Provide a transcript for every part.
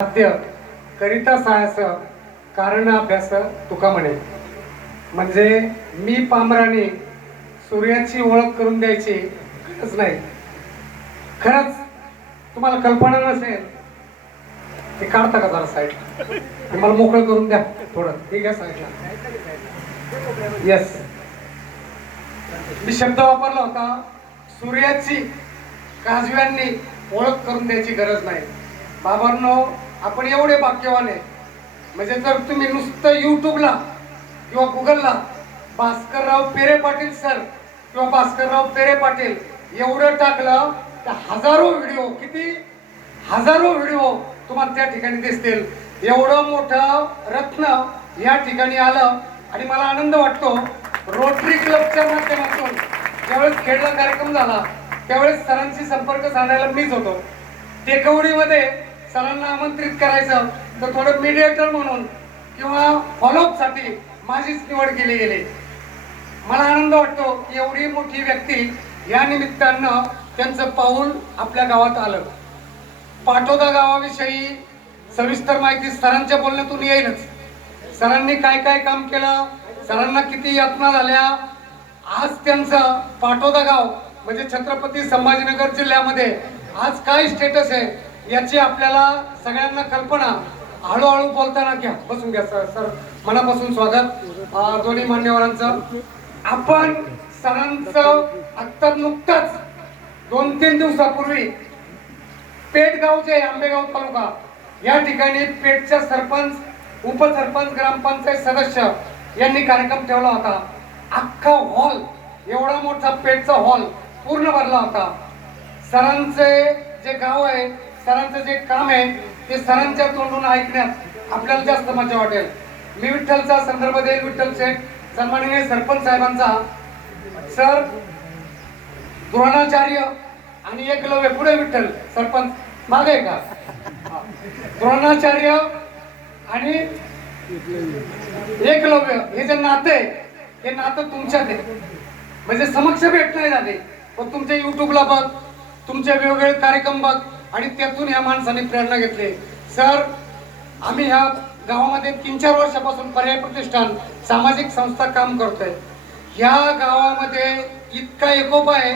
साध्य करिता साहस कारण अभ्यास तुका म्हणे. म्हणजे मी पामराने सूर्याची ओळख करून द्यायची गरज नाही. खरंच तुम्हाला कल्पना नसेल ते काढता का जरा साईडला, मला मोकळं करून द्या थोडं. ठीक आहे साईडला. येस, मी शब्द वापरला होता सूर्याची काजव्यांनी ओळख करून द्यायची गरज नाही. बाबांनो, आपण एवढे भाग्यवान आहे. म्हणजे जर तुम्ही नुसतं युट्यूबला किंवा गुगलला भास्करराव पेरे पाटील सर किंवा भास्करराव पेरे पाटील एवढं टाकलं तर हजारो व्हिडिओ, किती हजारो व्हिडिओ तुम्हाला त्या ठिकाणी दिसतील. एवढं मोठं रत्न या ठिकाणी आलं आणि मला आनंद वाटतो. रोटरी क्लबच्या माध्यमातून ज्यावेळेस खेळला कार्यक्रम झाला त्यावेळेस सरांशी संपर्क साधायला मीच होतो. टेकवडीमध्ये सरांना आमंत्रित करायचं तर थोडं मीडिएटर म्हणून किंवा फॉलोअप साठी माझीच निवड केली गेली. मला आनंद वाटतो की एवढी मोठी व्यक्ती या निमित्तानं त्यांचं पाऊल आपल्या गावात आलं. पाटोदा गावाविषयी सविस्तर माहिती सरांच्या बोलण्यातून येईलच. सरांनी काय काय काम केलं, सरांना किती यातना झाल्या, आज त्यांचं पाटोदा गाव म्हणजे छत्रपती संभाजीनगर जिल्ह्यामध्ये आज काय स्टेटस आहे याची आपल्याला सगळ्यांना कल्पना हळूहळू बोलताना घ्या. बसून घ्या सर. सर मनापासून स्वागत दोन्ही मान्यवरांचं. आपण सरांचं आता नुकताच 2-3 दिवसापूर्वी पेठगाव जे आंबेगाव तालुका या ठिकाणी पेठच्या सरपंच, उपसरपंच, ग्रामपंचायत सदस्य यांनी कार्यक्रम ठेवला होता. अख्खा हॉल, एवढा मोठा पेठचा हॉल पूर्ण भरला होता. सरांचे जे गाव आहे, सरांचं जे काम आहे ते सरांच्या तोंडून ऐकण्यात आपल्याला जास्त मजा वाटेल. मी विठ्ठलचा संदर्भ देईल. विठ्ठल शेठ सन्माननीय सरपंच साहेबांचा. सर द्रोणाचार्य आणि एकलव्य पुढे विठ्ठल सरपंच मागे का, द्रोणाचार्य आणि एकलव्य हे जे नातं आहे हे नातं तुमच्यात आहे. म्हणजे समक्ष भेट नाही झाले पण तुमच्या युट्यूबला बघ, तुमचे वेगवेगळे कार्यक्रम बघ आणि त्यातून या माणसाने प्रेरणा घेतली. सर आम्ही ह्या गावामध्ये 3-4 वर्षापासून पर्याय प्रतिष्ठान सामाजिक संस्था काम करतोय. या गावामध्ये इतका एकोपा आहे,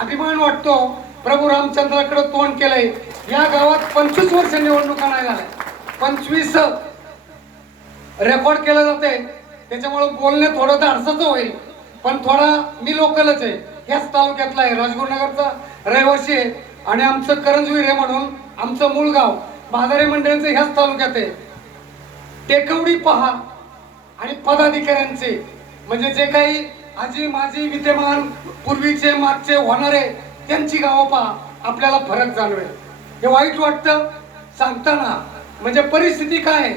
अभिमान वाटतो. प्रभू रामचंद्राकडे तोंड केलंय. या गावात 25 वर्ष निवडणुका नाही झाल्या. 25 रेकॉर्ड केलं जाते. त्याच्यामुळे बोलणे थोडं धाडसाचं होईल पण थोडा मी लोकलच आहे, ह्याच तालुक्यातला आहे, राजगुरुनगरचा रहिवासी आहे आणि आमचं करंजवीर आहे म्हणून आमचं मूळ गाव बाजारी मंडळाचं ह्याच तालुक्यात आहे. टेकवडी पहा आणि पदाधिकाऱ्यांचे म्हणजे जे काही आजी माजी विद्यमान पूर्वीचे मागचे होणारे त्यांची गावं पहा, आपल्याला फरक जाणवेल. हे वाईट वाटतं सांगताना. म्हणजे परिस्थिती काय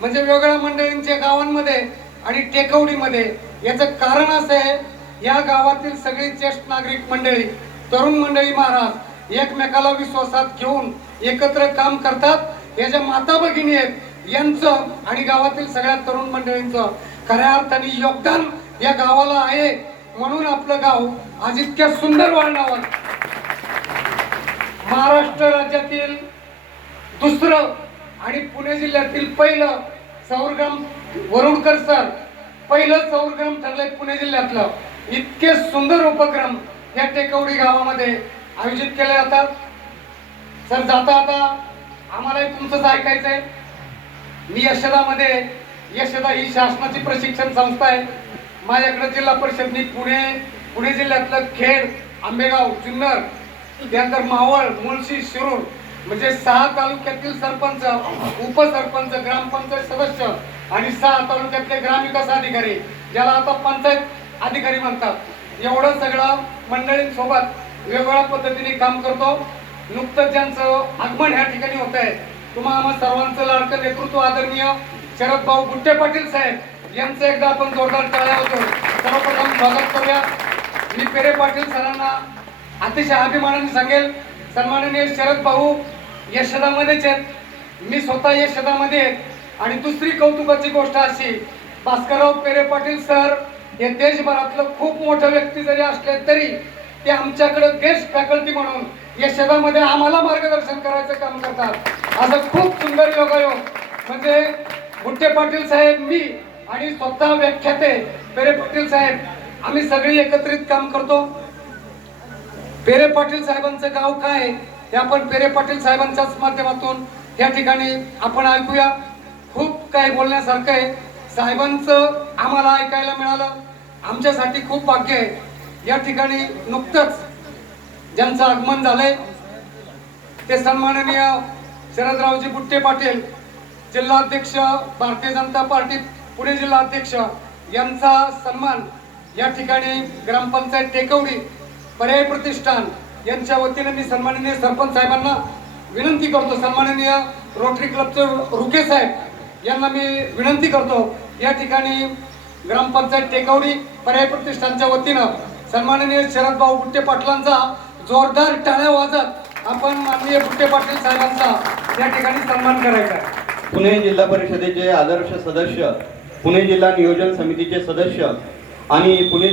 म्हणजे वेगवेगळ्या मंडळींच्या गावांमध्ये आणि टेकवडीमध्ये. याचं कारण असं आहे, या गावातील सगळी ज्येष्ठ नागरिक मंडळी, तरुण मंडळी महाराज एकमेकाला विश्वासात घेऊन एकत्र काम करतात. या ज्या माता भगिनी आहेत यांचं आणि गावातील सगळ्या तरुण मंडळींचं खऱ्या अर्थाने योगदान या गावाला आहे. म्हणून आपलं गाव आज इतक्या सुंदर वळणावर महाराष्ट्र राज्यातील दुसरं आणि पुणे जिल्ह्यातील पहिलं सौरग्राम वरुणकर सर पहिलं सौरग्राम ठरलंय पुणे जिल्ह्यातलं. इतके सुंदर उपक्रम या टेकवडी गावामध्ये आयोजित केले जातात. सर जाता आता आम्हालाही तुमचंच ऐकायचंय. मी यशदामध्ये, यशदा ही शासनाची प्रशिक्षण संस्था आहे. माझ्याकडे जिल्हा परिषदनी पुणे जिल्ह्यातलं खेड, आंबेगाव, जुन्नर, त्यानंतर मावळ, मुळशी, शिरूर म्हणजे 6 तालुक्यातील सरपंच, उपसरपंच, ग्रामपंचायत सदस्य आणि 6 तालुक्यातले ग्रामविकास अधिकारी ज्याला आता पंचायत अधिकारी म्हणतात. एवढं सगळं मंडळींसोबत वेगवेगळ्या पद्धतीने काम करतो. नुकतंच ज्यांचं आगमन ह्या ठिकाणी होत आहे, तुम्हाला सर्वांचं लाडकं नेतृत्व आदरणीय शरद भाऊ गुट्टे पाटील साहेब यांचं एकदा आपण जोरदार टाळ्या होतो सर्वप्रथम स्वागत करूया. मी पेरे पाटील सरांना अतिशय अभिमानाने सांगेल, सन्माननीय शरद भाऊ यशदामध्येच आहेत, मी स्वतः यशदामध्ये आहे. आणि दुसरी कौतुकाची गोष्ट अशी, भास्करराव पेरे पाटील सर हे देशभरातलं खूप मोठं व्यक्ती जरी असले तरी ते आमच्याकडे गेस्ट फॅकल्टी म्हणून या क्षेत्रामध्ये आम्हाला मार्गदर्शन करायचं काम करतात. असं खूप सुंदर योगायोग म्हणजे बुट्टे पाटील साहेब, मी आणि स्वतः व्याख्याते पेरे पाटील साहेब, आम्ही सगळे एकत्रित काम करतो. पेरे पाटील साहेबांचं गाव काय हे आपण पेरे पाटील साहेबांच्याच माध्यमातून या ठिकाणी आपण ऐकूया. खूप काही बोलण्यासारखं आहे. साहेबांचं आम्हाला ऐकायला मिळालं, आमच्यासाठी खूप भाग्य आहे. या ठिकाणी नुकतंच ज्यांचं आगमन झालंय ते सन्माननीय शरदरावजी बुट्टे पाटील, जिल्हाध्यक्ष भारतीय जनता पार्टी पुणे जिल्हा अध्यक्ष, यांचा सन्मान या ठिकाणी ग्रामपंचायत टेकवडी पर्याय प्रतिष्ठान यांच्या वतीने मी सन्माननीय सरपंच साहेबांना विनंती करतो, सन्माननीय रोटरी क्लबचे रुके साहेब यांना मी विनंती करतो, या ठिकाणी ग्रामपंचायत टेकवडी पर्याय प्रतिष्ठानच्या वतीनं सन्माननीय शरदभाऊ बुट्टे पाटलांचा जोरदार टाळ्या वाजत आपण माननीय बुट्टे पाटील साहेबांचा या ठिकाणी सन्मान करायचा आहे. पुणे जिल्हा परिषदेचे आदर्श सदस्य, पुणे जिल्हा नियोजन समितीचे सदस्य आणि पुणे